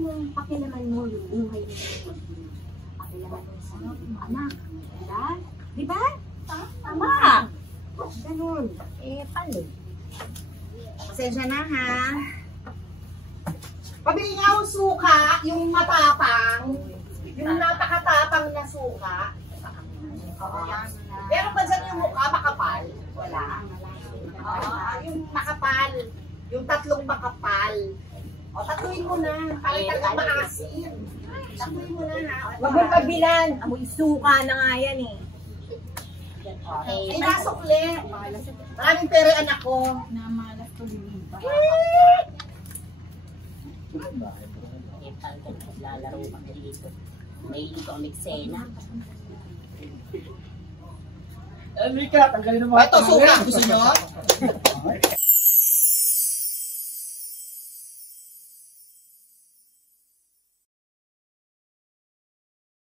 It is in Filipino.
mong pakilaman mo yung buhay mo. Pakilaman mo sa anak. Diba? Diba? Tama. Ganun. Eh, palo. Pasensya na ha. Pabili nga akong suka, yung matapang. Yung napakatapang na suka. Pero ba dyan yung mukha makapal? Wala. Yung makapal. Yung tatlong makapal. O, tatuin mo na. Para talagang maasin. Tatuin mo na ha. Huwag mong kabilan. Amoy suka na nga yan eh. Okay. Ay, nasukli. Maraming pere anak ko. Namalas ko din. Lalaro kami dito. May ito ang eksena. Mika, tanggalin mo. Ito, suka. Gusto nyo?